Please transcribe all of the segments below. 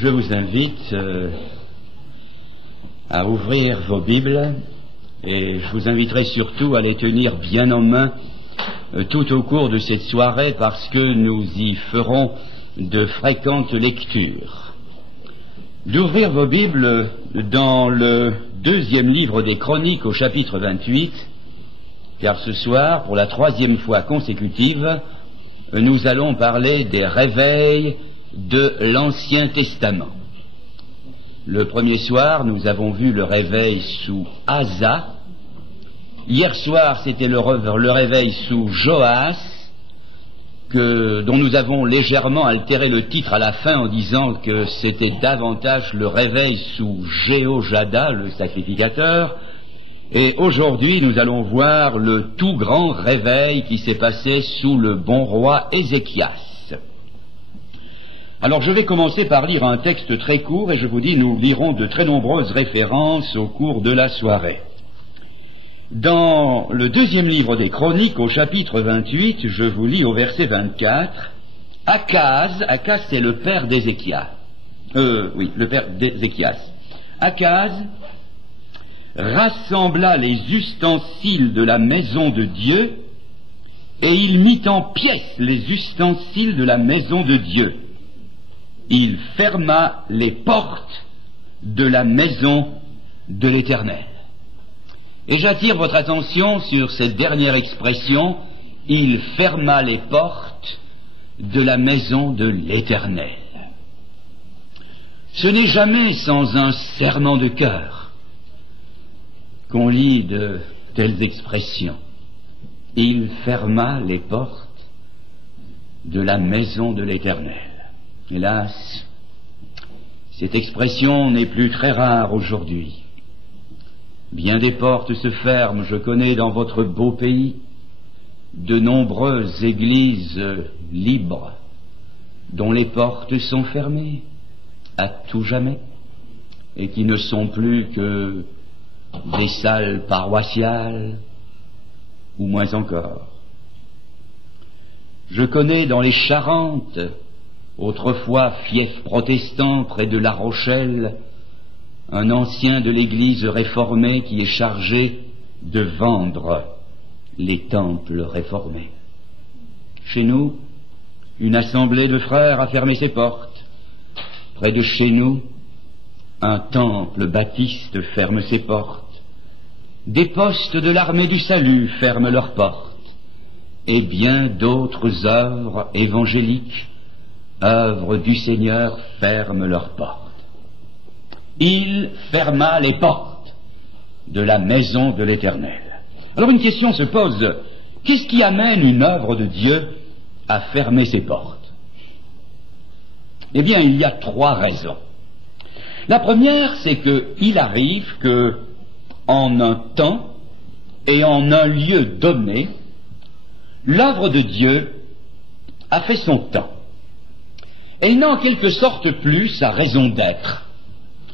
Je vous invite à ouvrir vos Bibles et je vous inviterai surtout à les tenir bien en main tout au cours de cette soirée parce que nous y ferons de fréquentes lectures. D'ouvrir vos Bibles dans le deuxième livre des Chroniques au chapitre 28, car ce soir, pour la troisième fois consécutive, nous allons parler des réveils de l'Ancien Testament. Le premier soir, nous avons vu le réveil sous Asa. Hier soir, c'était le réveil sous Joas, dont nous avons légèrement altéré le titre à la fin en disant que c'était davantage le réveil sous Jéhojada, le sacrificateur. Et aujourd'hui, nous allons voir le tout grand réveil qui s'est passé sous le bon roi Ézéchias. Alors je vais commencer par lire un texte très court et je vous dis, nous lirons de très nombreuses références au cours de la soirée. Dans le deuxième livre des Chroniques, au chapitre 28, je vous lis au verset 24, Akaz c'est le père d'Ézéchias. Le père d'Ézéchias. Akaz rassembla les ustensiles de la maison de Dieu et il mit en pièces les ustensiles de la maison de Dieu. Il ferma les portes de la maison de l'Éternel. Et j'attire votre attention sur cette dernière expression, il ferma les portes de la maison de l'Éternel. Ce n'est jamais sans un serrement de cœur qu'on lit de telles expressions. Il ferma les portes de la maison de l'Éternel. Hélas, cette expression n'est plus très rare aujourd'hui. Bien des portes se ferment, je connais dans votre beau pays de nombreuses églises libres dont les portes sont fermées à tout jamais et qui ne sont plus que des salles paroissiales ou moins encore. Je connais dans les Charentes, autrefois fief protestant près de La Rochelle, un ancien de l'église réformée qui est chargé de vendre les temples réformés. Chez nous, une assemblée de frères a fermé ses portes. Près de chez nous, un temple baptiste ferme ses portes. Des postes de l'armée du salut ferment leurs portes. Et bien d'autres œuvres évangéliques, œuvres du Seigneur, ferment leurs portes. Il ferma les portes de la maison de l'Éternel. Alors une question se pose, qu'est-ce qui amène une œuvre de Dieu à fermer ses portes? Eh bien, il y a trois raisons. La première, c'est qu'il arrive que, en un temps et en un lieu donné, l'œuvre de Dieu a fait son temps. Et il n'a en quelque sorte plus sa raison d'être.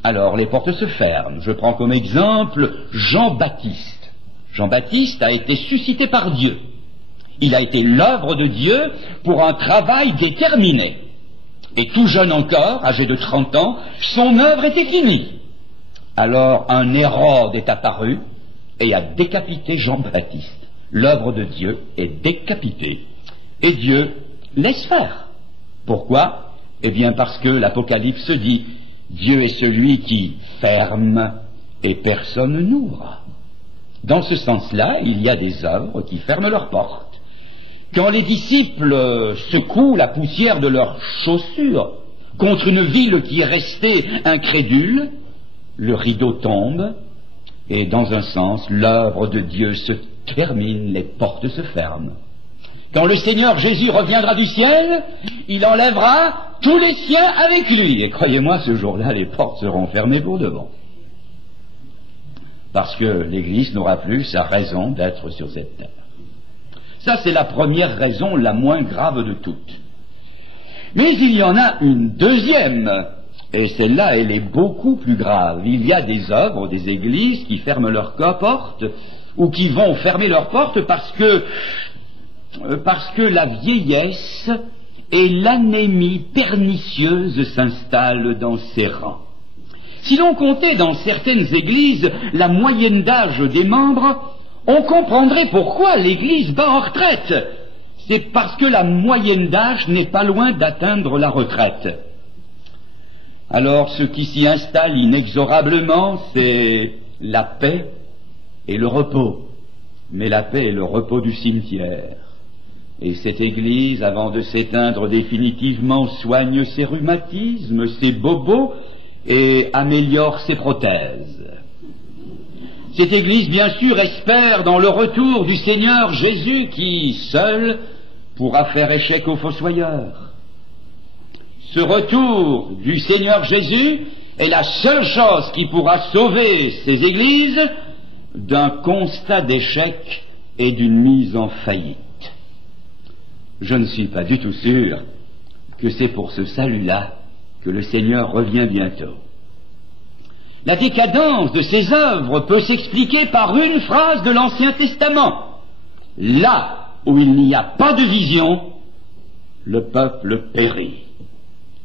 Alors les portes se ferment. Je prends comme exemple Jean-Baptiste. Jean-Baptiste a été suscité par Dieu. Il a été l'œuvre de Dieu pour un travail déterminé. Et tout jeune encore, âgé de 30 ans, son œuvre était finie. Alors un Hérode est apparu et a décapité Jean-Baptiste. L'œuvre de Dieu est décapitée. Et Dieu laisse faire. Pourquoi? Eh bien parce que l'Apocalypse dit Dieu est celui qui ferme et personne n'ouvre. Dans ce sens-là, il y a des œuvres qui ferment leurs portes. Quand les disciples secouent la poussière de leurs chaussures contre une ville qui est restée incrédule, le rideau tombe et dans un sens, l'œuvre de Dieu se termine, les portes se ferment. Quand le Seigneur Jésus reviendra du ciel, il enlèvera tous les siens avec lui. Et croyez-moi, ce jour-là, les portes seront fermées pour de bon. Parce que l'Église n'aura plus sa raison d'être sur cette terre. Ça, c'est la première raison, la moins grave de toutes. Mais il y en a une deuxième, et celle-là, elle est beaucoup plus grave. Il y a des œuvres, des églises qui ferment leurs portes, ou qui vont fermer leurs portes parce que la vieillesse et l'anémie pernicieuse s'installe dans ses rangs. Si l'on comptait dans certaines églises la moyenne d'âge des membres, on comprendrait pourquoi l'Église bat en retraite. C'est parce que la moyenne d'âge n'est pas loin d'atteindre la retraite. Alors ce qui s'y installe inexorablement, c'est la paix et le repos. Mais la paix et le repos du cimetière. Et cette Église, avant de s'éteindre définitivement, soigne ses rhumatismes, ses bobos et améliore ses prothèses. Cette Église, bien sûr, espère dans le retour du Seigneur Jésus qui, seul, pourra faire échec aux fossoyeurs. Ce retour du Seigneur Jésus est la seule chose qui pourra sauver ces Églises d'un constat d'échec et d'une mise en faillite. Je ne suis pas du tout sûr que c'est pour ce salut-là que le Seigneur revient bientôt. La décadence de ces œuvres peut s'expliquer par une phrase de l'Ancien Testament. Là où il n'y a pas de vision, le peuple périt.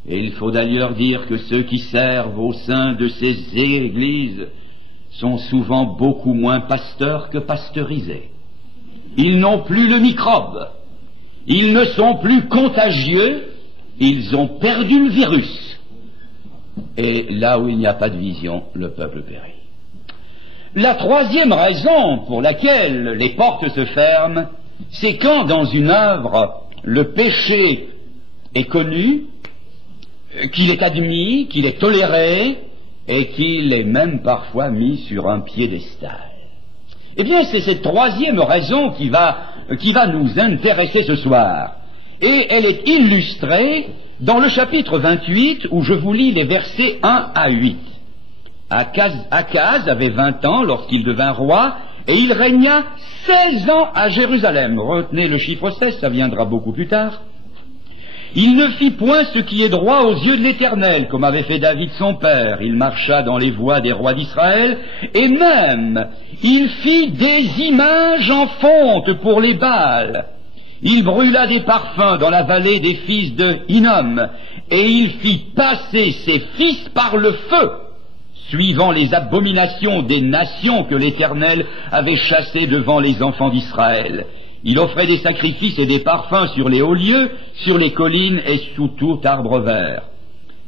Et il faut d'ailleurs dire que ceux qui servent au sein de ces églises sont souvent beaucoup moins pasteurs que pasteurisés. Ils n'ont plus le microbe, ils ne sont plus contagieux, ils ont perdu le virus. Et là où il n'y a pas de vision, le peuple périt. La troisième raison pour laquelle les portes se ferment, c'est quand dans une œuvre, le péché est connu, qu'il est admis, qu'il est toléré, et qu'il est même parfois mis sur un piédestal. Eh bien, c'est cette troisième raison qui va nous intéresser ce soir. Et elle est illustrée dans le chapitre 28, où je vous lis les versets 1 à 8. Akaz avait 20 ans lorsqu'il devint roi, et il régna 16 ans à Jérusalem. Retenez le chiffre 16, ça viendra beaucoup plus tard. Il ne fit point ce qui est droit aux yeux de l'Éternel, comme avait fait David son père. Il marcha dans les voies des rois d'Israël, et même il fit des images en fonte pour les Baals. Il brûla des parfums dans la vallée des fils de Hinnom, et il fit passer ses fils par le feu, suivant les abominations des nations que l'Éternel avait chassées devant les enfants d'Israël. Il offrait des sacrifices et des parfums sur les hauts lieux, sur les collines et sous tout arbre vert.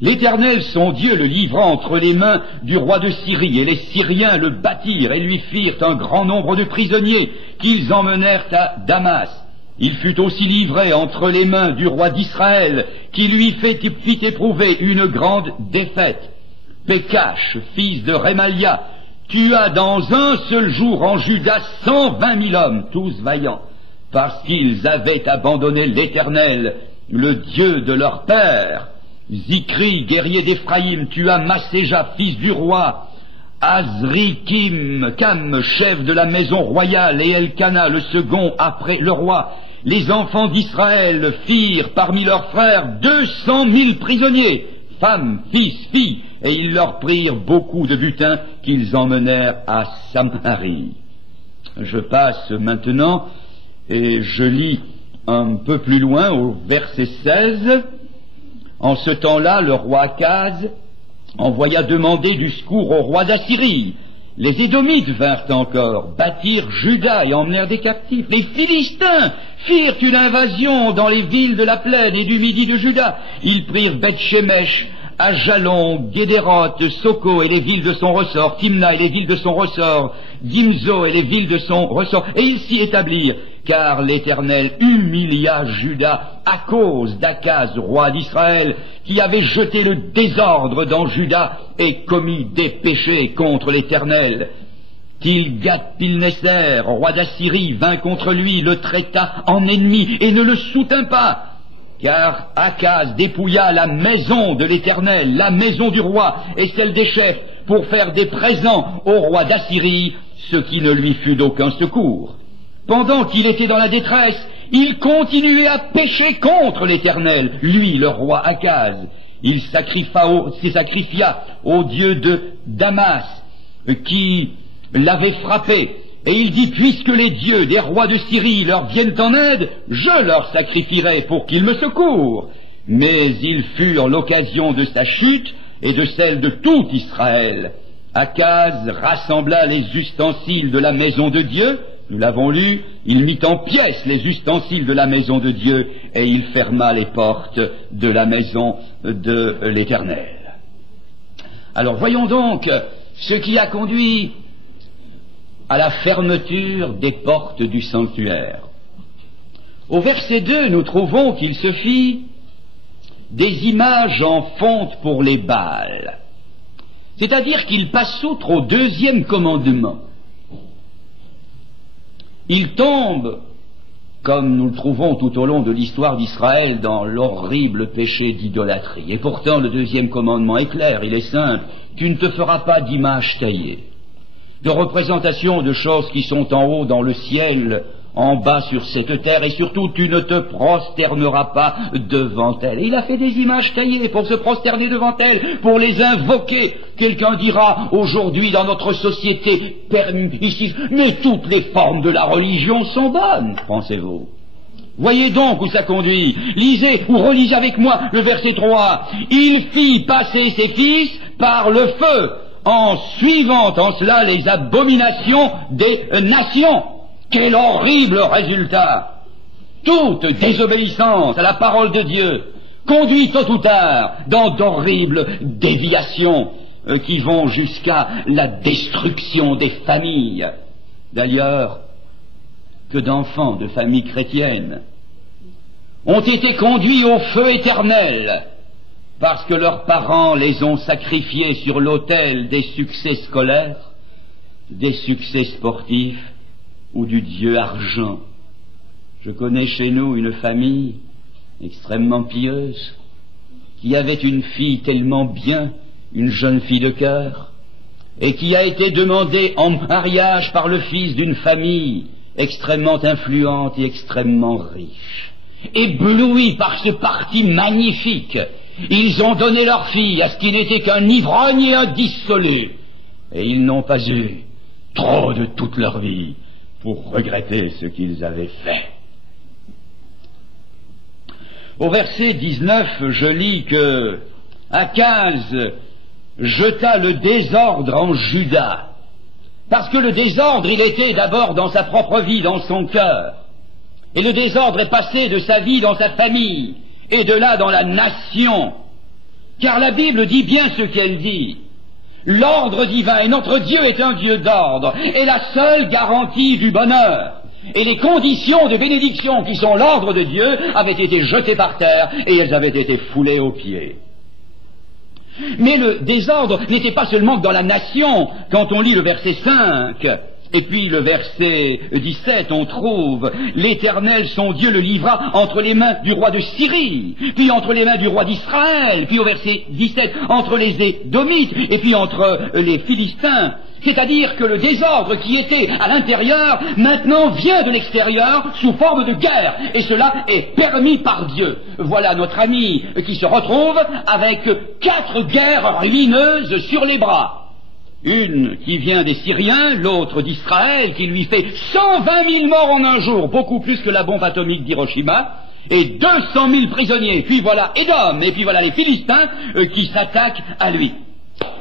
L'Éternel, son Dieu, le livra entre les mains du roi de Syrie, et les Syriens le battirent et lui firent un grand nombre de prisonniers qu'ils emmenèrent à Damas. Il fut aussi livré entre les mains du roi d'Israël, qui lui fit éprouver une grande défaite. Pécache, fils de Rémalia, tua dans un seul jour en Juda 120 000 hommes, tous vaillants, parce qu'ils avaient abandonné l'Éternel, le Dieu de leur père. Zikri, guerrier d'Éphraïm, tua Masséja, fils du roi, Azrikam, chef de la maison royale, et Elkana, le second après le roi. Les enfants d'Israël firent parmi leurs frères 200 000 prisonniers, femmes, fils, filles, et ils leur prirent beaucoup de butin qu'ils emmenèrent à Samarie. Je passe maintenant et je lis un peu plus loin au verset 16. En ce temps-là, le roi Akaz envoya demander du secours au roi d'Assyrie. Les Édomites vinrent encore, battirent Juda et emmenèrent des captifs. Les Philistins firent une invasion dans les villes de la plaine et du midi de Juda. Ils prirent Beth-Shemesh, Ajalon, Guédéroth, Soko et les villes de son ressort, Timna et les villes de son ressort, Gimzo et les villes de son ressort, et ils s'y établirent, car l'Éternel humilia Juda à cause d'Akaz, roi d'Israël, qui avait jeté le désordre dans Juda et commis des péchés contre l'Éternel. Tilgat-Pilneser, roi d'Assyrie, vint contre lui, le traita en ennemi et ne le soutint pas, car Akaz dépouilla la maison de l'Éternel, la maison du roi et celle des chefs, pour faire des présents au roi d'Assyrie, ce qui ne lui fut d'aucun secours. Pendant qu'il était dans la détresse, il continuait à pécher contre l'Éternel, lui, le roi Akaz. Il sacrifia au dieu de Damas, qui l'avait frappé, Et il dit, puisque les dieux des rois de Syrie leur viennent en aide, je leur sacrifierai pour qu'ils me secourent. Mais ils furent l'occasion de sa chute et de celle de tout Israël. Akaz rassembla les ustensiles de la maison de Dieu, nous l'avons lu, il mit en pièces les ustensiles de la maison de Dieu et il ferma les portes de la maison de l'Éternel. Alors voyons donc ce qui a conduit à la fermeture des portes du sanctuaire. Au verset 2, nous trouvons qu'il se fit des images en fonte pour les Baals. C'est-à-dire qu'il passe outre au deuxième commandement. Il tombe, comme nous le trouvons tout au long de l'histoire d'Israël, dans l'horrible péché d'idolâtrie. Et pourtant, le deuxième commandement est clair, il est simple. Tu ne te feras pas d'image taillée, de représentation de choses qui sont en haut dans le ciel, en bas sur cette terre, et surtout tu ne te prosterneras pas devant elles. Et il a fait des images taillées pour se prosterner devant elles, pour les invoquer. Quelqu'un dira aujourd'hui dans notre société permissive, mais toutes les formes de la religion sont bonnes, pensez-vous. Voyez donc où ça conduit. Lisez ou relisez avec moi le verset 3. Il fit passer ses fils par le feu, en suivant en cela les abominations des nations. Quel horrible résultat! Toute désobéissance à la parole de Dieu conduit tôt ou tard dans d'horribles déviations qui vont jusqu'à la destruction des familles. D'ailleurs, que d'enfants de familles chrétiennes ont été conduits au feu éternel parce que leurs parents les ont sacrifiés sur l'autel des succès scolaires, des succès sportifs, ou du dieu argent. Je connais chez nous une famille extrêmement pieuse qui avait une fille tellement bien, une jeune fille de cœur, et qui a été demandée en mariage par le fils d'une famille extrêmement influente et extrêmement riche. Éblouis par ce parti magnifique, ils ont donné leur fille à ce qui n'était qu'un ivrogne et un dissolu, et ils n'ont pas eu trop de toute leur vie pour regretter ce qu'ils avaient fait. Au verset 19, je lis que Akaz jeta le désordre en Juda, parce que le désordre, il était d'abord dans sa propre vie, dans son cœur, et le désordre est passé de sa vie dans sa famille, et de là dans la nation, car la Bible dit bien ce qu'elle dit. L'ordre divin, et notre Dieu est un Dieu d'ordre, est la seule garantie du bonheur. Et les conditions de bénédiction qui sont l'ordre de Dieu avaient été jetées par terre et elles avaient été foulées aux pieds. Mais le désordre n'était pas seulement que dans la nation. Quand on lit le verset 5, et puis le verset 17, on trouve « L'Éternel, son Dieu, le livra entre les mains du roi de Syrie, puis entre les mains du roi d'Israël, puis au verset 17, entre les Édomites, et puis entre les Philistins. » C'est-à-dire que le désordre qui était à l'intérieur, maintenant vient de l'extérieur sous forme de guerre, et cela est permis par Dieu. Voilà notre ami qui se retrouve avec 4 guerres ruineuses sur les bras. Une qui vient des Syriens, l'autre d'Israël, qui lui fait 120 000 morts en un jour, beaucoup plus que la bombe atomique d'Hiroshima, et 200 000 prisonniers. Puis voilà Édom, et puis voilà les Philistins qui s'attaquent à lui.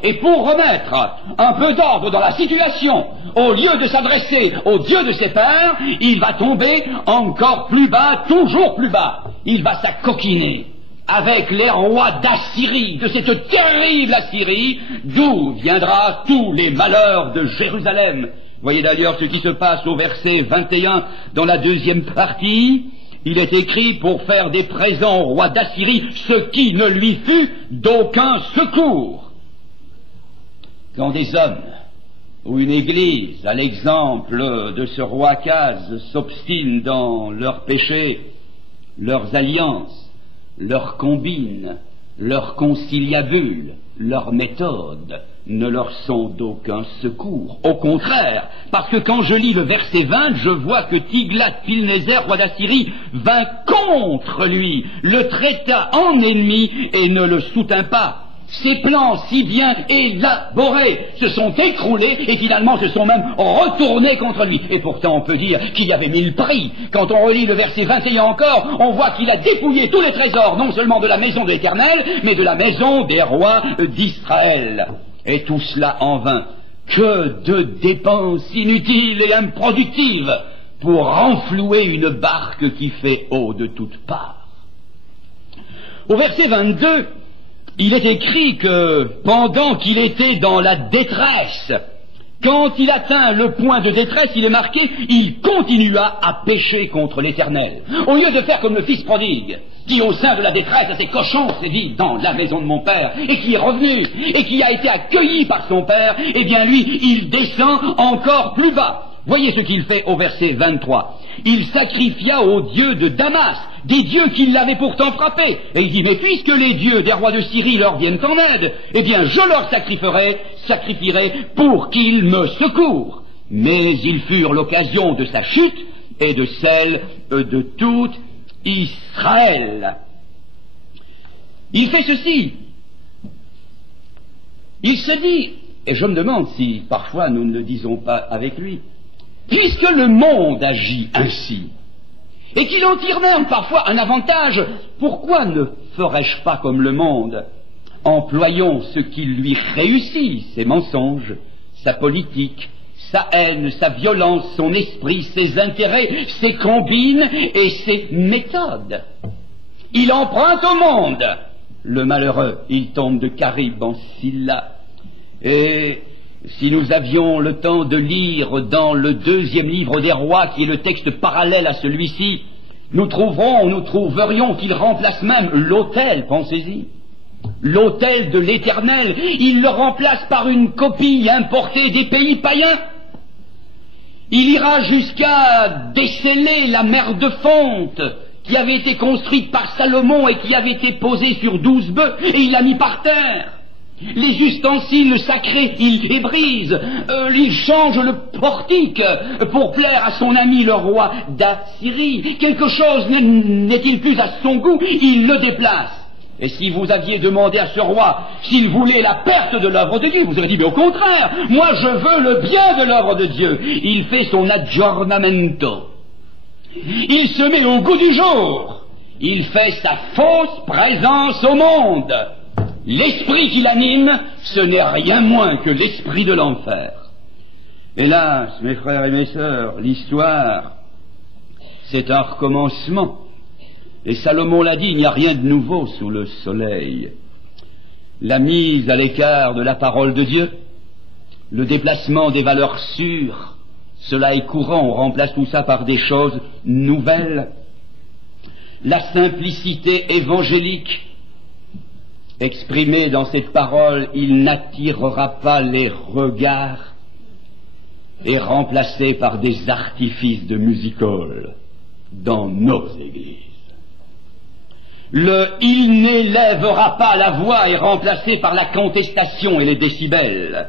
Et pour remettre un peu d'ordre dans la situation, au lieu de s'adresser au Dieu de ses pères, il va tomber encore plus bas, toujours plus bas. Il va s'acoquiner avec les rois d'Assyrie, de cette terrible Assyrie, d'où viendra tous les malheurs de Jérusalem. Voyez d'ailleurs ce qui se passe au verset 21 dans la deuxième partie. Il est écrit pour faire des présents au roi d'Assyrie, ce qui ne lui fut d'aucun secours. Quand des hommes ou une église, à l'exemple de ce roi Akaz, s'obstinent dans leurs péchés, leurs alliances, leurs combines, leurs conciliabules, leurs méthodes ne leur sont d'aucun secours. Au contraire, parce que quand je lis le verset 20, je vois que Tiglath-Pilnéser, roi d'Assyrie, vint contre lui, le traita en ennemi et ne le soutint pas. Ces plans si bien élaborés se sont écroulés et finalement se sont même retournés contre lui. Et pourtant on peut dire qu'il y avait mille prix. Quand on relit le verset 21 encore, on voit qu'il a dépouillé tous les trésors, non seulement de la maison de l'Éternel, mais de la maison des rois d'Israël. Et tout cela en vain. Que de dépenses inutiles et improductives pour renflouer une barque qui fait eau de toutes parts. Au verset 22, il est écrit que pendant qu'il était dans la détresse, quand il atteint le point de détresse, il est marqué, il continua à pécher contre l'Éternel. Au lieu de faire comme le fils prodigue, qui au sein de la détresse à ses cochons s'est dit dans la maison de mon père, et qui est revenu, et qui a été accueilli par son père, eh bien lui, il descend encore plus bas. Voyez ce qu'il fait au verset 23. Il sacrifia aux dieux de Damas, des dieux qui l'avaient pourtant frappé. Et il dit, mais puisque les dieux des rois de Syrie leur viennent en aide, eh bien je leur sacrifierai pour qu'ils me secourent. Mais ils furent l'occasion de sa chute et de celle de tout Israël. Il fait ceci. Il se dit, et je me demande si parfois nous ne le disons pas avec lui, puisque le monde agit ainsi, et qu'il en tire même parfois un avantage, pourquoi ne ferais-je pas comme le monde? Employons ce qui lui réussit, ses mensonges, sa politique, sa haine, sa violence, son esprit, ses intérêts, ses combines et ses méthodes. Il emprunte au monde. Le malheureux, il tombe de Caribe en Scylla. Et si nous avions le temps de lire dans le 2e livre des rois, qui est le texte parallèle à celui-ci, nous trouverions qu'il remplace même l'autel, pensez-y. L'autel de l'Éternel, il le remplace par une copie importée des pays païens. Il ira jusqu'à déceler la mer de fonte qui avait été construite par Salomon et qui avait été posée sur 12 bœufs, et il l'a mis par terre. Les ustensiles sacrés, il les brise, il change le portique pour plaire à son ami le roi d'Assyrie. Quelque chose n'est-il plus à son goût, il le déplace. Et si vous aviez demandé à ce roi s'il voulait la perte de l'œuvre de Dieu, vous auriez dit, mais au contraire, moi je veux le bien de l'œuvre de Dieu. Il fait son aggiornamento. Il se met au goût du jour. Il fait sa fausse présence au monde. L'esprit qui l'anime, ce n'est rien moins que l'esprit de l'enfer. Hélas, mes frères et mes sœurs, l'histoire, c'est un recommencement. Et Salomon l'a dit, il n'y a rien de nouveau sous le soleil. La mise à l'écart de la parole de Dieu, le déplacement des valeurs sûres, cela est courant, on remplace tout ça par des choses nouvelles. La simplicité évangélique, exprimée dans cette parole, il n'attirera pas les regards, est remplacée par des artifices de music-hall dans nos églises. Le « il n'élèvera pas la voix » est remplacé par la contestation et les décibels.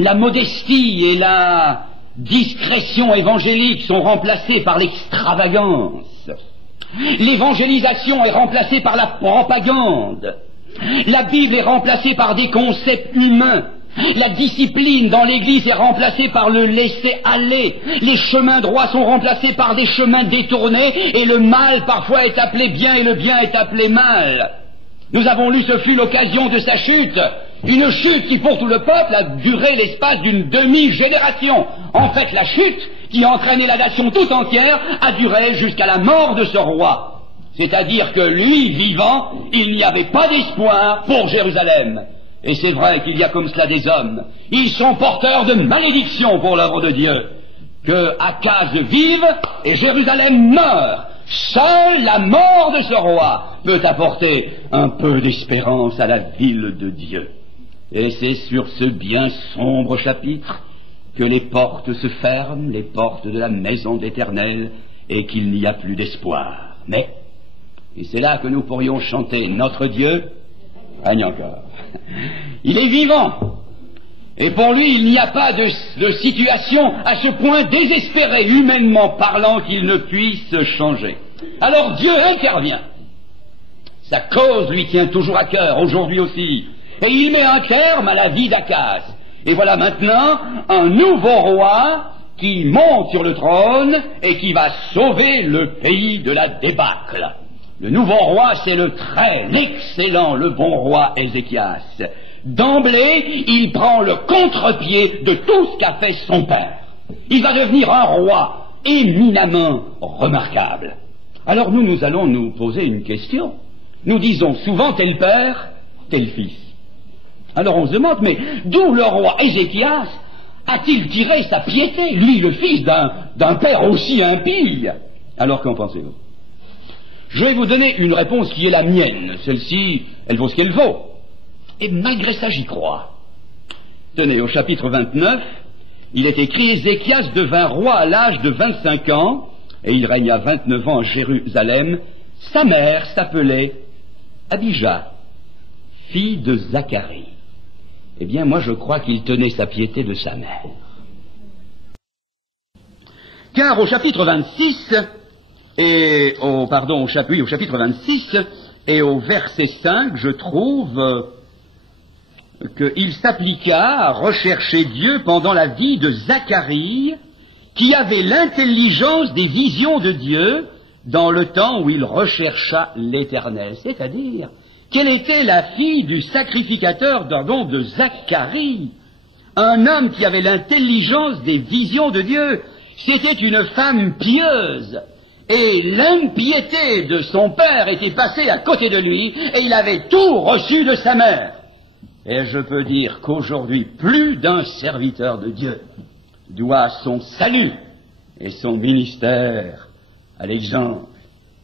La modestie et la discrétion évangélique sont remplacées par l'extravagance. L'évangélisation est remplacée par la propagande. La Bible est remplacée par des concepts humains. La discipline dans l'Église est remplacée par le laisser-aller. Les chemins droits sont remplacés par des chemins détournés, et le mal parfois est appelé bien et le bien est appelé mal. Nous avons lu, ce fut l'occasion de sa chute. Une chute qui pour tout le peuple a duré l'espace d'une demi-génération. En fait, la chute qui entraînait la nation tout entière a duré jusqu'à la mort de ce roi. C'est-à-dire que lui, vivant, il n'y avait pas d'espoir pour Jérusalem. Et c'est vrai qu'il y a comme cela des hommes. Ils sont porteurs de malédiction pour l'œuvre de Dieu. Que Akaz vive et Jérusalem meure. Seule la mort de ce roi peut apporter un peu d'espérance à la ville de Dieu. Et c'est sur ce bien sombre chapitre que les portes se ferment, les portes de la maison d'Éternel, et qu'il n'y a plus d'espoir. Mais, et c'est là que nous pourrions chanter, notre Dieu règne encore. Il est vivant. Et pour lui, il n'y a pas de situation à ce point désespérée, humainement parlant, qu'il ne puisse changer. Alors Dieu intervient. Sa cause lui tient toujours à cœur, aujourd'hui aussi. Et il met un terme à la vie d'Akaz. Et voilà maintenant un nouveau roi qui monte sur le trône et qui va sauver le pays de la débâcle. Le nouveau roi, c'est l'excellent, le bon roi Ézéchias. D'emblée, il prend le contre-pied de tout ce qu'a fait son père. Il va devenir un roi éminemment remarquable. Alors nous allons nous poser une question. Nous disons souvent tel père, tel fils. Alors on se demande, mais d'où le roi Ézéchias a-t-il tiré sa piété, lui le fils d'un père aussi impie? Alors qu'en pensez-vous? Je vais vous donner une réponse qui est la mienne. Celle-ci, elle vaut ce qu'elle vaut. Et malgré ça, j'y crois. Tenez, au chapitre 29, il est écrit « Ézéchias devint roi à l'âge de 25 ans, et il régna 29 ans à Jérusalem. Sa mère s'appelait Abijah, fille de Zacharie. » Eh bien, moi, je crois qu'il tenait sa piété de sa mère. Car au chapitre 26, au chapitre 26, et au verset 5, je trouve qu'il s'appliqua à rechercher Dieu pendant la vie de Zacharie, qui avait l'intelligence des visions de Dieu dans le temps où il rechercha l'Éternel. C'est-à-dire, quelle était la fille du sacrificateur de Zacharie, un homme qui avait l'intelligence des visions de Dieu. C'était une femme pieuse, et l'impiété de son père était passée à côté de lui, et il avait tout reçu de sa mère. Et je peux dire qu'aujourd'hui, plus d'un serviteur de Dieu doit son salut et son ministère à l'exemple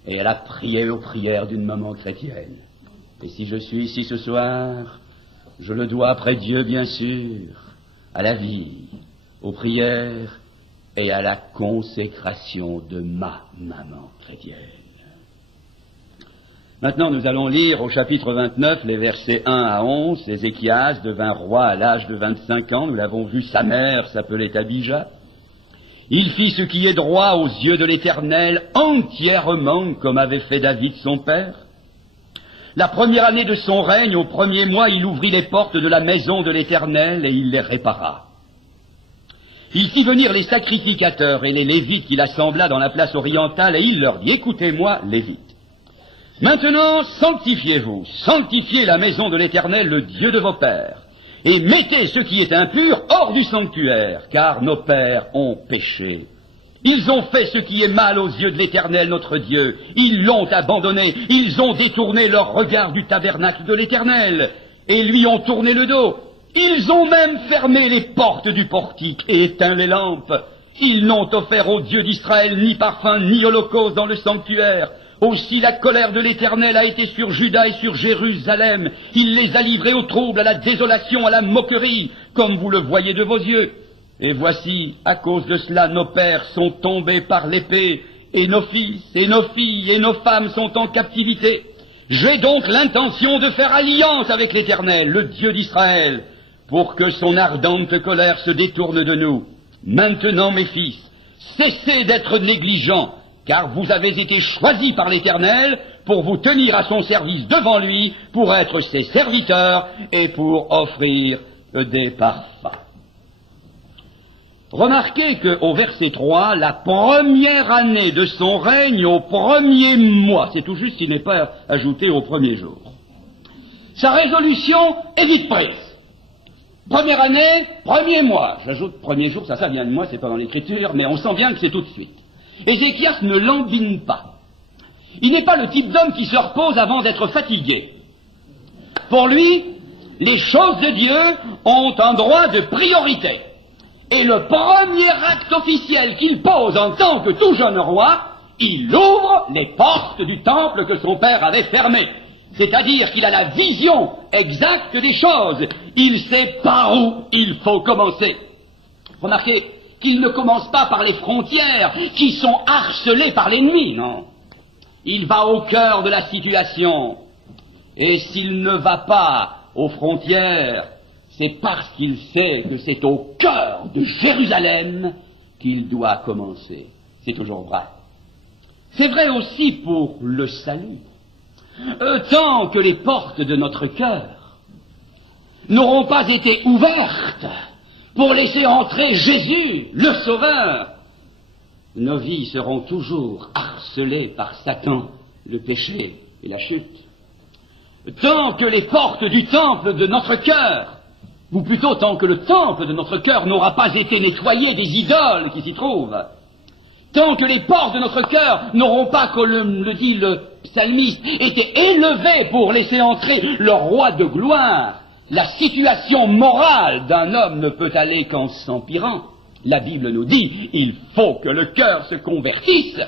et à la prière, aux prières d'une maman chrétienne. Et si je suis ici ce soir, je le dois après Dieu, bien sûr, à la vie, aux prières et à la consécration de ma maman chrétienne. Maintenant, nous allons lire au chapitre 29, les versets 1 à 11. Ézéchias devint roi à l'âge de 25 ans. Nous l'avons vu, sa mère s'appelait Abijah. Il fit ce qui est droit aux yeux de l'Éternel entièrement, comme avait fait David son père. La première année de son règne, au premier mois, il ouvrit les portes de la maison de l'Éternel et il les répara. Il fit venir les sacrificateurs et les Lévites qu'il assembla dans la place orientale et il leur dit « Écoutez-moi, Lévites. Maintenant, sanctifiez-vous, sanctifiez la maison de l'Éternel, le Dieu de vos pères, et mettez ce qui est impur hors du sanctuaire, car nos pères ont péché. Ils ont fait ce qui est mal aux yeux de l'Éternel, notre Dieu. Ils l'ont abandonné, ils ont détourné leur regard du tabernacle de l'Éternel, et lui ont tourné le dos. Ils ont même fermé les portes du portique et éteint les lampes. Ils n'ont offert au Dieu d'Israël ni parfum ni holocauste dans le sanctuaire. Aussi la colère de l'Éternel a été sur Juda et sur Jérusalem. Il les a livrés au trouble, à la désolation, à la moquerie, comme vous le voyez de vos yeux. Et voici, à cause de cela, nos pères sont tombés par l'épée, et nos fils, et nos filles, et nos femmes sont en captivité. J'ai donc l'intention de faire alliance avec l'Éternel, le Dieu d'Israël, pour que son ardente colère se détourne de nous. Maintenant, mes fils, cessez d'être négligents, car vous avez été choisis par l'Éternel pour vous tenir à son service devant lui, pour être ses serviteurs et pour offrir des parfums. Remarquez qu'au verset 3, la première année de son règne au premier mois, c'est tout juste s'il n'est pas ajouté au premier jour. Sa résolution est vite prise. Première année, premier mois. J'ajoute premier jour, ça vient de moi, c'est pas dans l'écriture, mais on sent bien que c'est tout de suite. Ézéchias ne lambine pas. Il n'est pas le type d'homme qui se repose avant d'être fatigué. Pour lui, les choses de Dieu ont un droit de priorité. Et le premier acte officiel qu'il pose en tant que tout jeune roi, il ouvre les portes du temple que son père avait fermé. C'est-à-dire qu'il a la vision exacte des choses. Il sait par où il faut commencer. Remarquez qu'il ne commence pas par les frontières qui sont harcelées par l'ennemi, non. Il va au cœur de la situation. Et s'il ne va pas aux frontières, c'est parce qu'il sait que c'est au cœur de Jérusalem qu'il doit commencer. C'est toujours vrai. C'est vrai aussi pour le salut. Tant que les portes de notre cœur n'auront pas été ouvertes pour laisser entrer Jésus, le Sauveur, nos vies seront toujours harcelées par Satan, le péché et la chute. Tant que les portes du temple de notre cœur, ou plutôt tant que le temple de notre cœur n'aura pas été nettoyé des idoles qui s'y trouvent, tant que les portes de notre cœur n'auront pas, comme le dit le psalmiste, été élevées pour laisser entrer le roi de gloire, la situation morale d'un homme ne peut aller qu'en s'empirant. La Bible nous dit, il faut que le cœur se convertisse,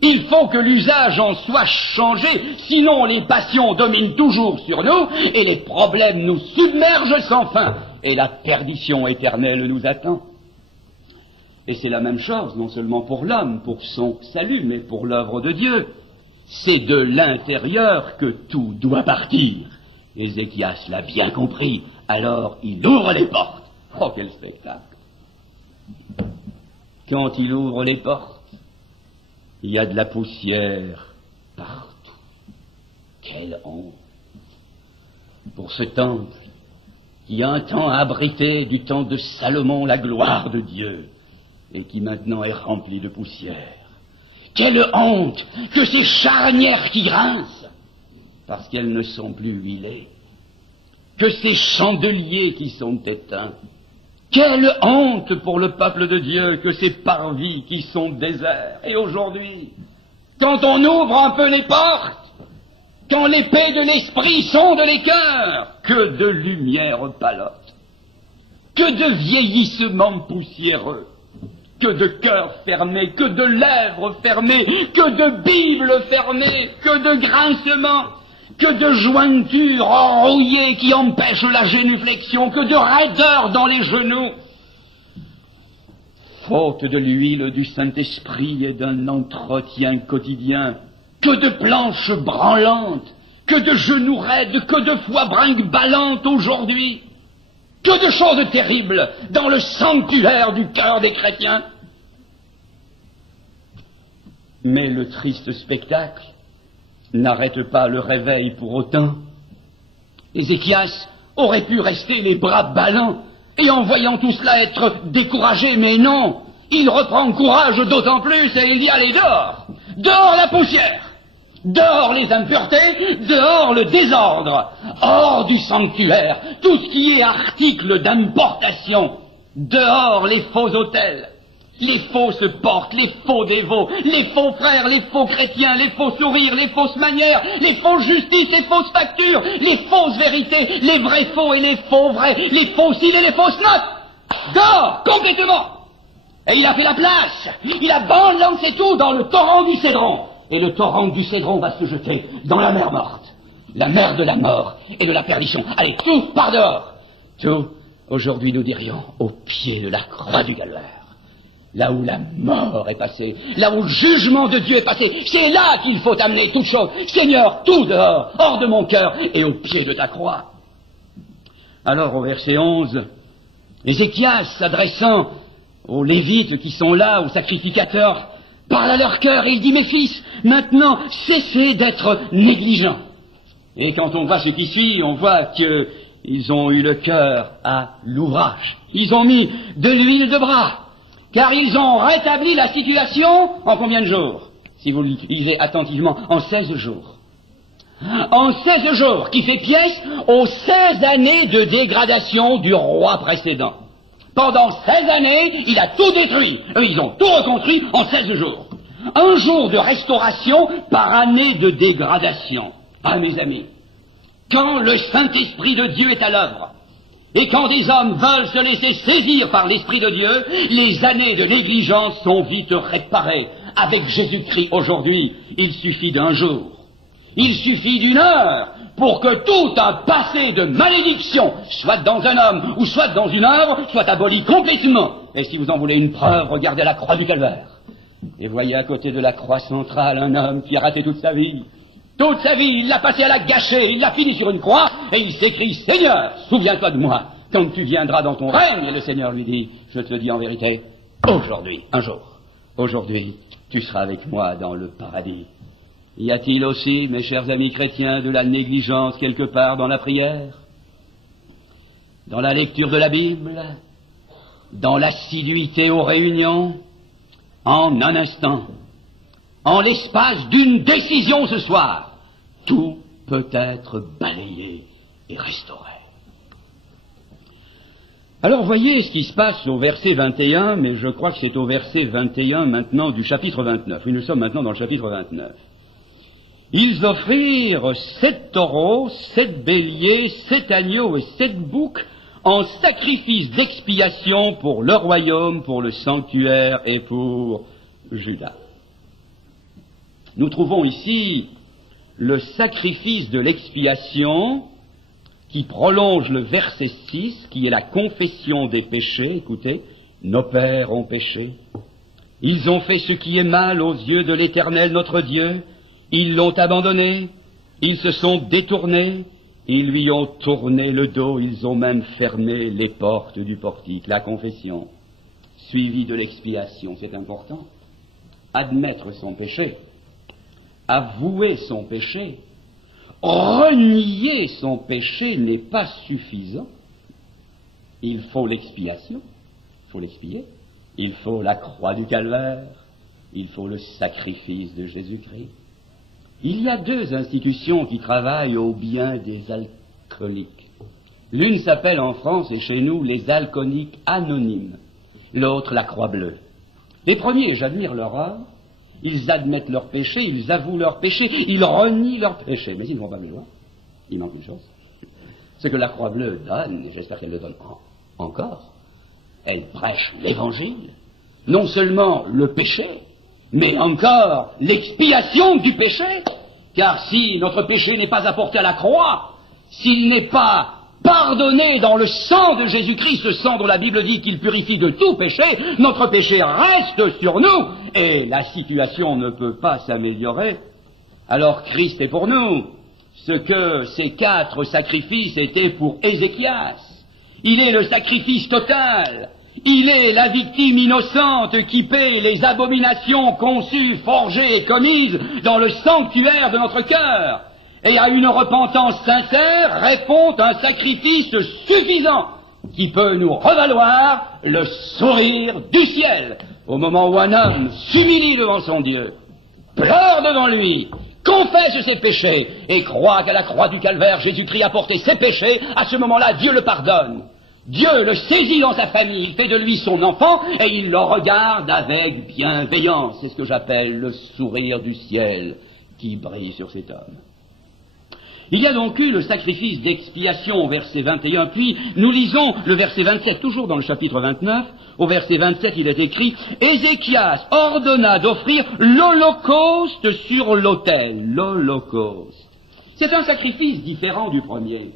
il faut que l'usage en soit changé, sinon les passions dominent toujours sur nous, et les problèmes nous submergent sans fin, et la perdition éternelle nous attend. Et c'est la même chose, non seulement pour l'homme, pour son salut, mais pour l'œuvre de Dieu. C'est de l'intérieur que tout doit partir. Ézéchias l'a bien compris, alors il ouvre les portes. Oh, quel spectacle! Quand il ouvre les portes, il y a de la poussière partout. Quelle honte pour ce temple qui un temps a abrité du temps de Salomon la gloire de Dieu et qui maintenant est rempli de poussière. Quelle honte que ces charnières qui grincent parce qu'elles ne sont plus huilées, que ces chandeliers qui sont éteints. Quelle honte pour le peuple de Dieu que ces parvis qui sont déserts. Et aujourd'hui, quand on ouvre un peu les portes, quand l'épée de l'esprit sonde les cœurs, que de lumière palote, que de vieillissement poussiéreux, que de cœurs fermés, que de lèvres fermées, que de bibles fermées, que de grincements, que de jointures enrouillées qui empêchent la génuflexion, que de raideur dans les genoux. Faute de l'huile du Saint-Esprit et d'un entretien quotidien, que de planches branlantes, que de genoux raides, que de foi brinque-ballante aujourd'hui, que de choses terribles dans le sanctuaire du cœur des chrétiens. Mais le triste spectacle n'arrête pas le réveil pour autant. Ézéchias aurait pu rester les bras ballants et en voyant tout cela être découragé, mais non, il reprend courage d'autant plus et il dit allez dehors, dehors la poussière, dehors les impuretés, dehors le désordre, hors du sanctuaire, tout ce qui est article d'importation, dehors les faux autels, les fausses portes, les faux dévots, les faux frères, les faux chrétiens, les faux sourires, les fausses manières, les fausses justices, les fausses factures, les fausses vérités, les vrais faux et les faux vrais, les faux cils et les fausses notes. Dehors, complètement. Et il a fait la place. Il a balancé tout dans le torrent du Cédron. Et le torrent du Cédron va se jeter dans la mer morte. La mer de la mort et de la perdition. Allez, tout par dehors. Tout, aujourd'hui nous dirions, au pied de la croix du calvaire. Là où la mort est passée, là où le jugement de Dieu est passé, c'est là qu'il faut amener toute chose. Seigneur, tout dehors, hors de mon cœur et au pied de ta croix. Alors au verset 11, Ézéchias s'adressant aux Lévites qui sont là, aux sacrificateurs, parle à leur cœur et il dit, mes fils, maintenant cessez d'être négligents. Et quand on voit ce qui suit, on voit qu'ils ont eu le cœur à l'ouvrage. Ils ont mis de l'huile de bras. Car ils ont rétabli la situation en combien de jours? Si vous le lisez attentivement, en 16 jours. En 16 jours, qui fait pièce aux 16 années de dégradation du roi précédent. Pendant 16 années, il a tout détruit. Eux, ils ont tout reconstruit en 16 jours. Un jour de restauration par année de dégradation. Ah, mes amis, quand le Saint-Esprit de Dieu est à l'œuvre, et quand des hommes veulent se laisser saisir par l'Esprit de Dieu, les années de négligence sont vite réparées. Avec Jésus-Christ aujourd'hui, il suffit d'un jour, il suffit d'une heure pour que tout un passé de malédiction, soit dans un homme ou soit dans une œuvre, soit aboli complètement. Et si vous en voulez une preuve, regardez la croix du calvaire. Et voyez à côté de la croix centrale un homme qui a raté toute sa vie. Toute sa vie, il l'a passé à la gâcher, il l'a fini sur une croix, et il s'écrie, Seigneur, souviens-toi de moi, quand tu viendras dans ton règne. Et le Seigneur lui dit, je te le dis en vérité, aujourd'hui, un jour, aujourd'hui, tu seras avec moi dans le paradis. Y a-t-il aussi, mes chers amis chrétiens, de la négligence quelque part dans la prière, dans la lecture de la Bible, dans l'assiduité aux réunions? En un instant, en l'espace d'une décision ce soir, tout peut être balayé et restauré. Alors voyez ce qui se passe au verset 21, mais je crois que c'est au verset 21 maintenant du chapitre 29. Oui, nous sommes maintenant dans le chapitre 29. Ils offrirent 7 taureaux, 7 béliers, 7 agneaux et 7 boucs en sacrifice d'expiation pour le royaume, pour le sanctuaire et pour Juda. Nous trouvons ici le sacrifice de l'expiation qui prolonge le verset 6, qui est la confession des péchés. Écoutez, nos pères ont péché. Ils ont fait ce qui est mal aux yeux de l'Éternel notre Dieu. Ils l'ont abandonné. Ils se sont détournés. Ils lui ont tourné le dos. Ils ont même fermé les portes du portique. La confession, suivie de l'expiation, c'est important. Admettre son péché, avouer son péché, renier son péché n'est pas suffisant. Il faut l'expiation, il faut l'expier, il faut la croix du calvaire, il faut le sacrifice de Jésus-Christ. Il y a 2 institutions qui travaillent au bien des alcooliques. L'une s'appelle en France et chez nous les alcooliques anonymes, l'autre la Croix Bleue. Les premiers, j'admire leur œuvre. Ils admettent leur péché, ils avouent leur péché, ils renient leur péché. Mais ils ne vont pas plus loin. Il manque une chose. Ce que la Croix Bleue donne, et j'espère qu'elle le donne encore, elle prêche l'Évangile. Non seulement le péché, mais encore l'expiation du péché. Car si notre péché n'est pas apporté à la croix, s'il n'est pas pardonné dans le sang de Jésus-Christ, ce sang dont la Bible dit qu'il purifie de tout péché, notre péché reste sur nous, et la situation ne peut pas s'améliorer. Alors Christ est pour nous ce que ces 4 sacrifices étaient pour Ézéchias. Il est le sacrifice total. Il est la victime innocente qui paie les abominations conçues, forgées et commises dans le sanctuaire de notre cœur. Et à une repentance sincère répond un sacrifice suffisant qui peut nous revaloir le sourire du ciel au moment où un homme s'humilie devant son Dieu, pleure devant lui, confesse ses péchés et croit qu'à la croix du calvaire Jésus-Christ a porté ses péchés. À ce moment-là, Dieu le pardonne. Dieu le saisit dans sa famille, il fait de lui son enfant et il le regarde avec bienveillance. C'est ce que j'appelle le sourire du ciel qui brille sur cet homme. Il y a donc eu le sacrifice d'expiation au verset 21, puis nous lisons le verset 27, toujours dans le chapitre 29. Au verset 27, il est écrit « Ézéchias ordonna d'offrir l'holocauste sur l'autel. » L'holocauste. C'est un sacrifice différent du premier.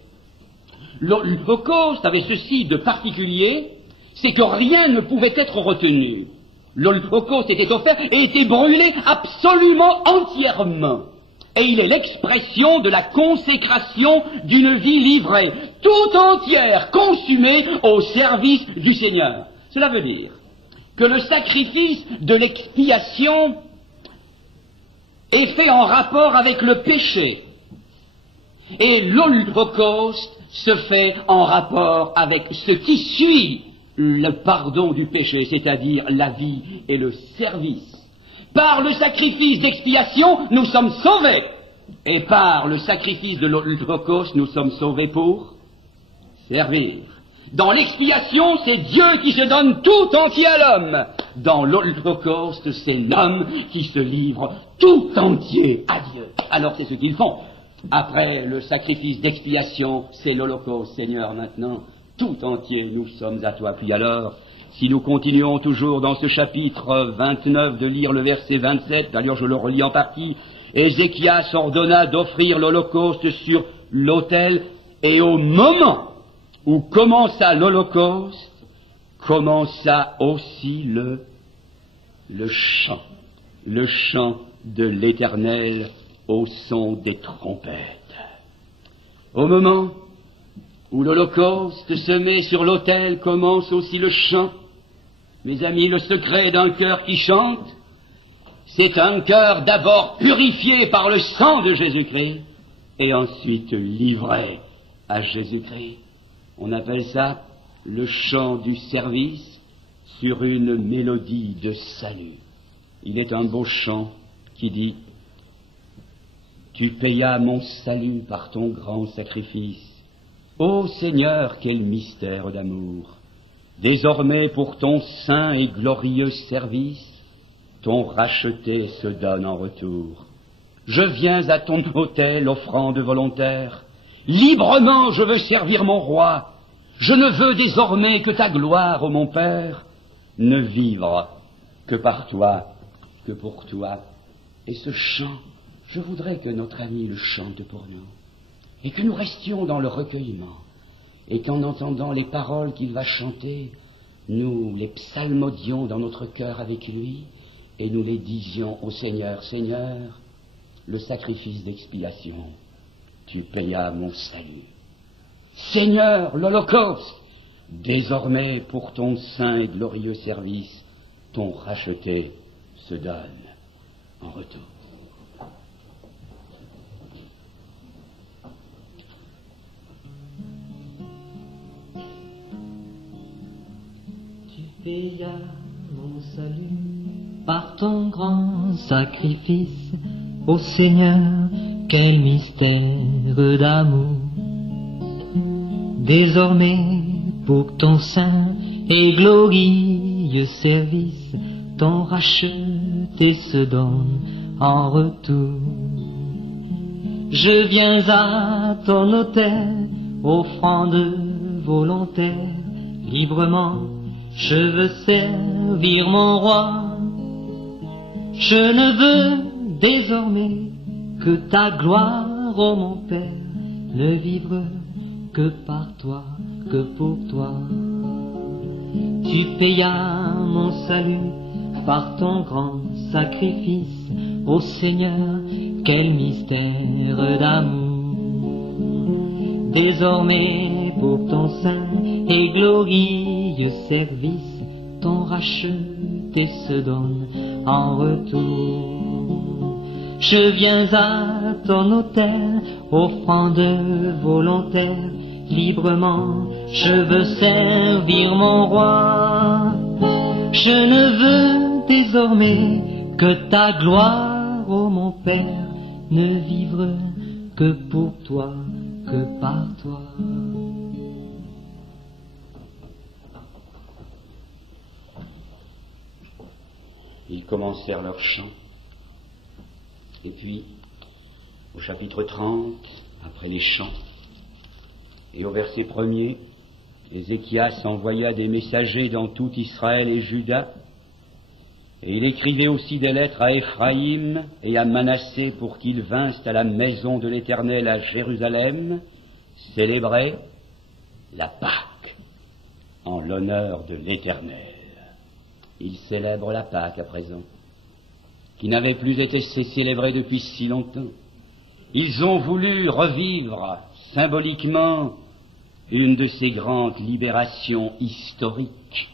L'holocauste avait ceci de particulier, c'est que rien ne pouvait être retenu. L'holocauste était offert et était brûlé absolument entièrement. Et il est l'expression de la consécration d'une vie livrée, tout entière, consumée au service du Seigneur. Cela veut dire que le sacrifice de l'expiation est fait en rapport avec le péché. Et l'holocauste se fait en rapport avec ce qui suit le pardon du péché, c'est-à-dire la vie et le service. Par le sacrifice d'expiation, nous sommes sauvés. Et par le sacrifice de l'holocauste, nous sommes sauvés pour servir. Dans l'expiation, c'est Dieu qui se donne tout entier à l'homme. Dans l'holocauste, c'est l'homme qui se livre tout entier à Dieu. Alors c'est ce qu'ils font. Après le sacrifice d'expiation, c'est l'holocauste. Seigneur, maintenant, tout entier, nous sommes à toi. Puis alors, si nous continuons toujours dans ce chapitre 29 de lire le verset 27, d'ailleurs je le relis en partie, Ézéchias ordonna d'offrir l'holocauste sur l'autel, et au moment où commença l'holocauste, commença aussi le chant de l'Éternel au son des trompettes. Au moment où l'holocauste se met sur l'autel, commence aussi le chant. Mes amis, le secret d'un cœur qui chante, C'est un cœur d'abord purifié par le sang de Jésus-Christ et ensuite livré à Jésus-Christ. On appelle ça le chant du service sur une mélodie de salut. Il est un beau chant qui dit « Tu payas mon salut par ton grand sacrifice. Ô Seigneur, quel mystère d'amour! Désormais pour ton saint et glorieux service, ton racheté se donne en retour. Je viens à ton autel, offrande volontaire. Librement je veux servir mon roi. Je ne veux désormais que ta gloire, ô mon Père, ne vivre que par toi, que pour toi. » Et ce chant, je voudrais que notre ami le chante pour nous, et que nous restions dans le recueillement, et qu'en entendant les paroles qu'il va chanter, nous les psalmodions dans notre cœur avec lui, et nous les disions au Seigneur, « Seigneur, le sacrifice d'expiation, tu payas mon salut. Seigneur, l'Holocauste, désormais pour ton saint et glorieux service, ton racheté se donne en retour. » Tu payas mon salut par ton grand sacrifice, ô Seigneur, quel mystère d'amour. Désormais, pour ton saint et glorieux service, ton racheté se donne en retour. Je viens à ton autel, offrande volontaire, librement je veux servir mon roi. Je ne veux désormais que ta gloire, ô mon Père, ne vivre que par toi, que pour toi. Tu payas mon salut par ton grand sacrifice, ô Seigneur, quel mystère d'amour. Désormais pour ton saint et glorieux service, ton racheté se donne en retour. Je viens à ton autel, offrande volontaire, librement je veux servir mon roi. Je ne veux désormais que ta gloire, ô mon Père, ne vivre que pour toi, que par toi. Ils commencèrent leur chant. Et puis, au chapitre 30, après les chants, et au verset 1er, Ézéchias envoya des messagers dans tout Israël et Juda, et il écrivait aussi des lettres à Éphraïm et à Manassé pour qu'ils vinssent à la maison de l'Éternel à Jérusalem célébrer la Pâque en l'honneur de l'Éternel. Ils célèbrent la Pâque à présent, qui n'avait plus été célébrée depuis si longtemps. Ils ont voulu revivre symboliquement une de ces grandes libérations historiques,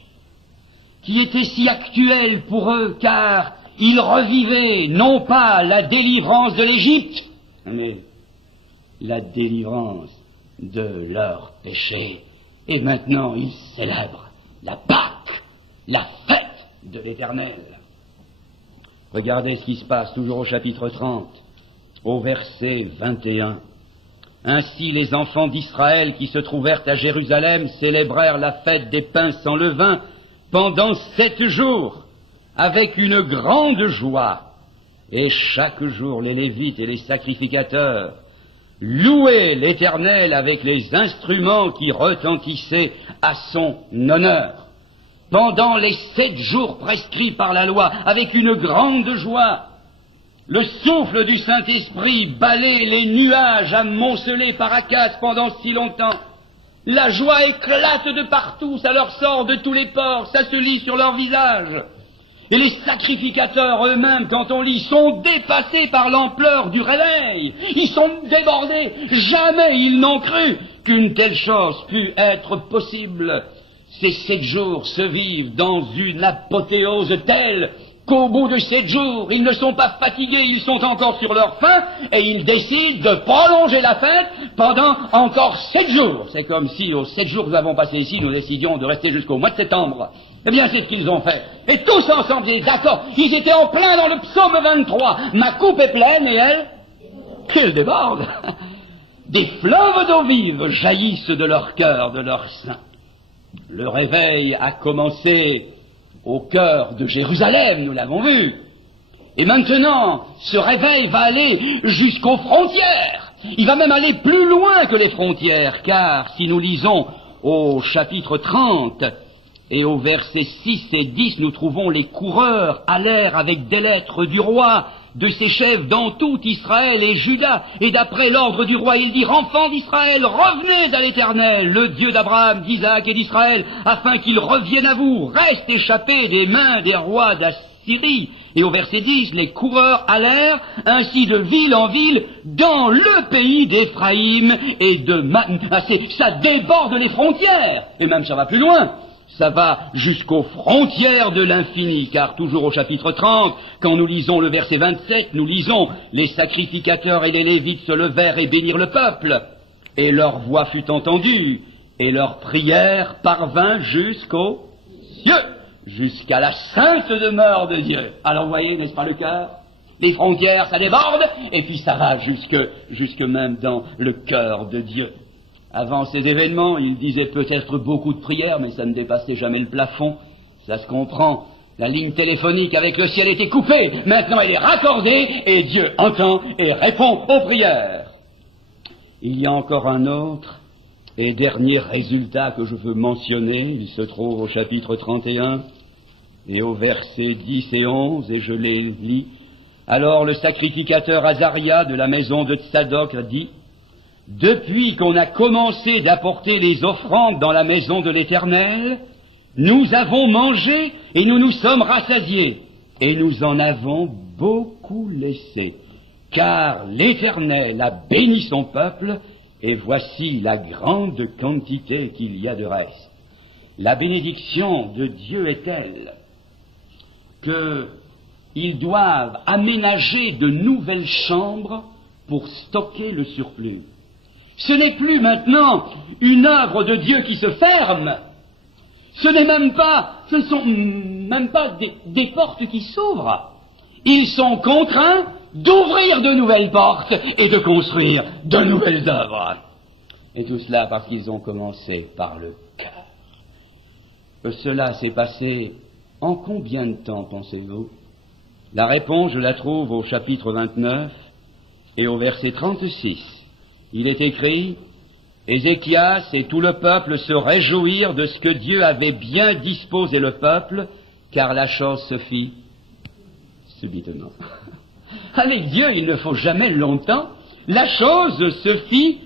qui était si actuelle pour eux, car ils revivaient non pas la délivrance de l'Égypte, mais la délivrance de leurs péchés. Et maintenant, ils célèbrent la Pâque, la fête de l'Éternel. Regardez ce qui se passe toujours au chapitre 30, au verset 21. Ainsi les enfants d'Israël qui se trouvèrent à Jérusalem célébrèrent la fête des pains sans levain pendant 7 jours, avec une grande joie. Et chaque jour les Lévites et les sacrificateurs louaient l'Éternel avec les instruments qui retentissaient à son honneur. Pendant les 7 jours prescrits par la loi, avec une grande joie, le souffle du Saint-Esprit balait les nuages amoncelés par Acace pendant si longtemps. La joie éclate de partout, ça leur sort de tous les pores, ça se lit sur leur visage. Et les sacrificateurs eux-mêmes, quand on lit, sont dépassés par l'ampleur du réveil. Ils sont débordés. Jamais ils n'ont cru qu'une telle chose pût être possible. Ces 7 jours se vivent dans une apothéose telle qu'au bout de 7 jours, ils ne sont pas fatigués, ils sont encore sur leur faim, et ils décident de prolonger la fête pendant encore 7 jours. C'est comme si, aux 7 jours que nous avons passés ici, nous décidions de rester jusqu'au mois de septembre. Eh bien, c'est ce qu'ils ont fait. Et tous ensemble, ils étaient d'accord, ils étaient en plein dans le psaume 23. Ma coupe est pleine, et elle déborde. Des fleuves d'eau vive jaillissent de leur cœur, de leur sein. Le réveil a commencé au cœur de Jérusalem, nous l'avons vu. Et maintenant, ce réveil va aller jusqu'aux frontières. Il va même aller plus loin que les frontières, car si nous lisons au chapitre 30 et au versets 6 et 10, nous trouvons les coureurs à l'air avec des lettres du roi, de ses chefs dans tout Israël et Juda. Et d'après l'ordre du roi, il dit, enfants d'Israël, revenez à l'Éternel, le Dieu d'Abraham, d'Isaac et d'Israël, afin qu'il revienne à vous, reste échappé des mains des rois d'Assyrie. Et au verset 10, les coureurs allèrent ainsi de ville en ville dans le pays d'Éphraïm et de ça déborde les frontières. Et même ça va plus loin. Ça va jusqu'aux frontières de l'infini, car toujours au chapitre 30, quand nous lisons le verset 27, nous lisons « Les sacrificateurs et les Lévites se levèrent et bénirent le peuple, et leur voix fut entendue, et leur prière parvint jusqu'aux cieux, jusqu'à la sainte demeure de Dieu. » Alors vous voyez, n'est-ce pas le cœur? Les frontières, ça déborde, et puis ça va jusque même dans le cœur de Dieu. Avant ces événements, il disait peut-être beaucoup de prières, mais ça ne dépassait jamais le plafond. Ça se comprend. La ligne téléphonique avec le ciel était coupée. Maintenant, elle est raccordée et Dieu entend et répond aux prières. Il y a encore un autre et dernier résultat que je veux mentionner. Il se trouve au chapitre 31 et au verset 10 et 11, et je les lis. Alors le sacrificateur Azaria de la maison de Tsadok dit: depuis qu'on a commencé d'apporter les offrandes dans la maison de l'Éternel, nous avons mangé et nous nous sommes rassasiés, et nous en avons beaucoup laissé, car l'Éternel a béni son peuple, et voici la grande quantité qu'il y a de reste. La bénédiction de Dieu est telle qu'ils doivent aménager de nouvelles chambres pour stocker le surplus. Ce n'est plus maintenant une œuvre de Dieu qui se ferme. Ce ne sont même pas des portes qui s'ouvrent. Ils sont contraints d'ouvrir de nouvelles portes et de construire de nouvelles œuvres. Et tout cela parce qu'ils ont commencé par le cœur. Cela s'est passé en combien de temps, pensez-vous? La réponse, je la trouve au chapitre 29 et au verset 36. Il est écrit: Ézéchias et tout le peuple se réjouirent de ce que Dieu avait bien disposé le peuple, car la chose se fit subitement. Avec Dieu, il ne faut jamais longtemps. La chose se fit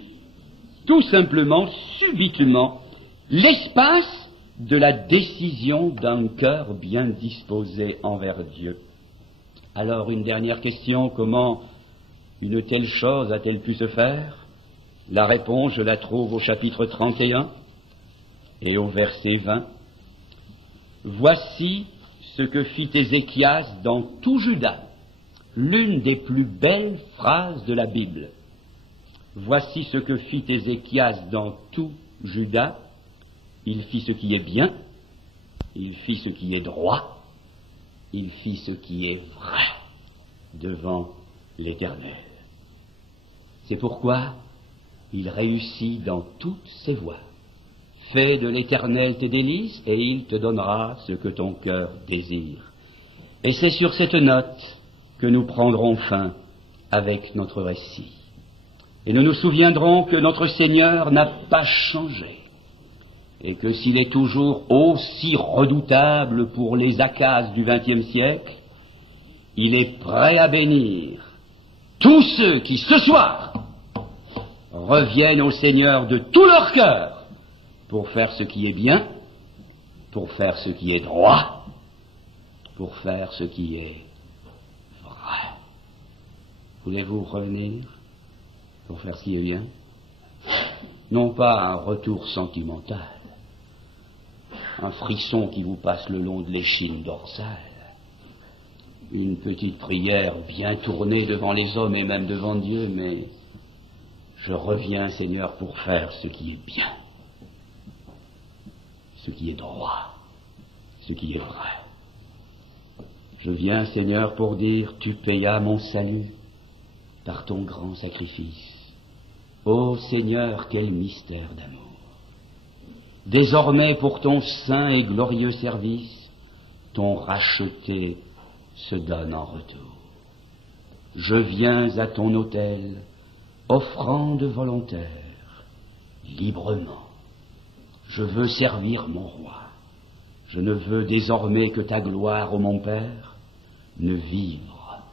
tout simplement, subitement, l'espace de la décision d'un cœur bien disposé envers Dieu. Alors, une dernière question: comment une telle chose a-t-elle pu se faire? La réponse, je la trouve au chapitre 31 et au verset 20. Voici ce que fit Ézéchias dans tout Juda, l'une des plus belles phrases de la Bible. Voici ce que fit Ézéchias dans tout Juda. Il fit ce qui est bien, il fit ce qui est droit, il fit ce qui est vrai devant l'Éternel. C'est pourquoi il réussit dans toutes ses voies. Fais de l'Éternel tes délices, et il te donnera ce que ton cœur désire. Et c'est sur cette note que nous prendrons fin avec notre récit. Et nous nous souviendrons que notre Seigneur n'a pas changé, et que s'il est toujours aussi redoutable pour les Akazes du XXe siècle, il est prêt à bénir tous ceux qui, ce soir, reviennent au Seigneur de tout leur cœur pour faire ce qui est bien, pour faire ce qui est droit, pour faire ce qui est vrai. Voulez-vous revenir pour faire ce qui est bien? Non pas un retour sentimental, un frisson qui vous passe le long de l'échine dorsale, une petite prière bien tournée devant les hommes et même devant Dieu, mais je reviens, Seigneur, pour faire ce qui est bien, ce qui est droit, ce qui est vrai. Je viens, Seigneur, pour dire, tu payas mon salut par ton grand sacrifice. Ô Seigneur, quel mystère d'amour! Désormais, pour ton saint et glorieux service, ton racheté se donne en retour. Je viens à ton autel, offrande volontaire, librement. Je veux servir mon roi. Je ne veux désormais que ta gloire, ô mon Père, ne vivre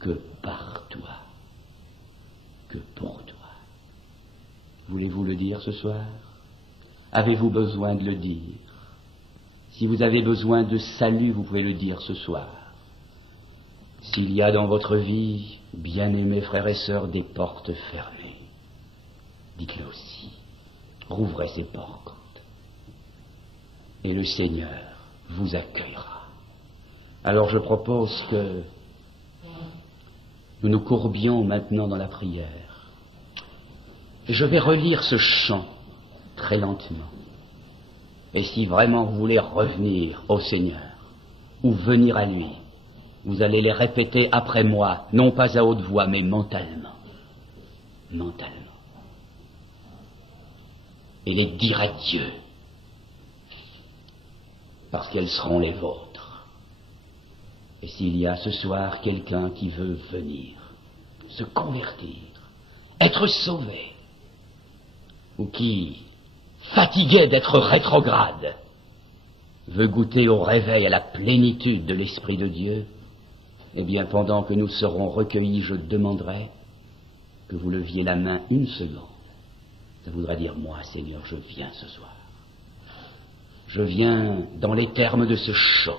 que par toi, que pour toi. Voulez-vous le dire ce soir? Avez-vous besoin de le dire? Si vous avez besoin de salut, vous pouvez le dire ce soir. S'il y a dans votre vie, bien-aimés frères et sœurs, des portes fermées, dites-le aussi. Rouvrez ces portes. Et le Seigneur vous accueillera. Alors je propose que nous nous courbions maintenant dans la prière. Et je vais relire ce chant très lentement. Et si vraiment vous voulez revenir au Seigneur, ou venir à lui, vous allez les répéter après moi, non pas à haute voix, mais mentalement. Mentalement. Et les dire à Dieu, parce qu'elles seront les vôtres. Et s'il y a ce soir quelqu'un qui veut venir, se convertir, être sauvé, ou qui, fatigué d'être rétrograde, veut goûter au réveil, à la plénitude de l'Esprit de Dieu, eh bien, pendant que nous serons recueillis, je demanderai que vous leviez la main une seconde. Ça voudra dire, moi, Seigneur, je viens ce soir. Je viens dans les termes de ce chant,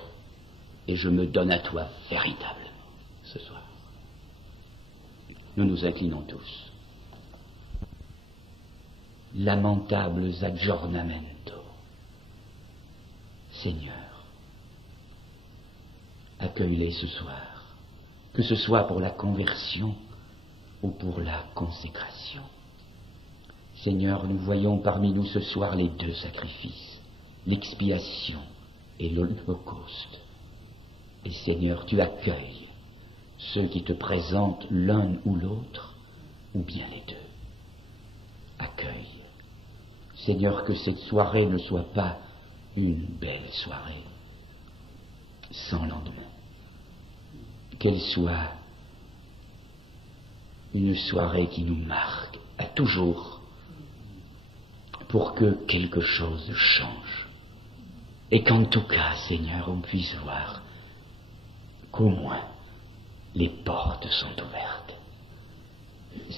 et je me donne à toi véritablement ce soir. Nous nous inclinons tous. Lamentables aggiornamento. Seigneur, accueille-les ce soir, que ce soit pour la conversion ou pour la consécration. Seigneur, nous voyons parmi nous ce soir les deux sacrifices, l'expiation et l'holocauste. Et Seigneur, tu accueilles ceux qui te présentent l'un ou l'autre, ou bien les deux. Accueille. Seigneur, que cette soirée ne soit pas une belle soirée, sans lendemain. Qu'elle soit une soirée qui nous marque à toujours, pour que quelque chose change. Et qu'en tout cas, Seigneur, on puisse voir qu'au moins les portes sont ouvertes.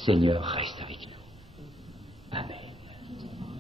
Seigneur, reste avec nous. Amen.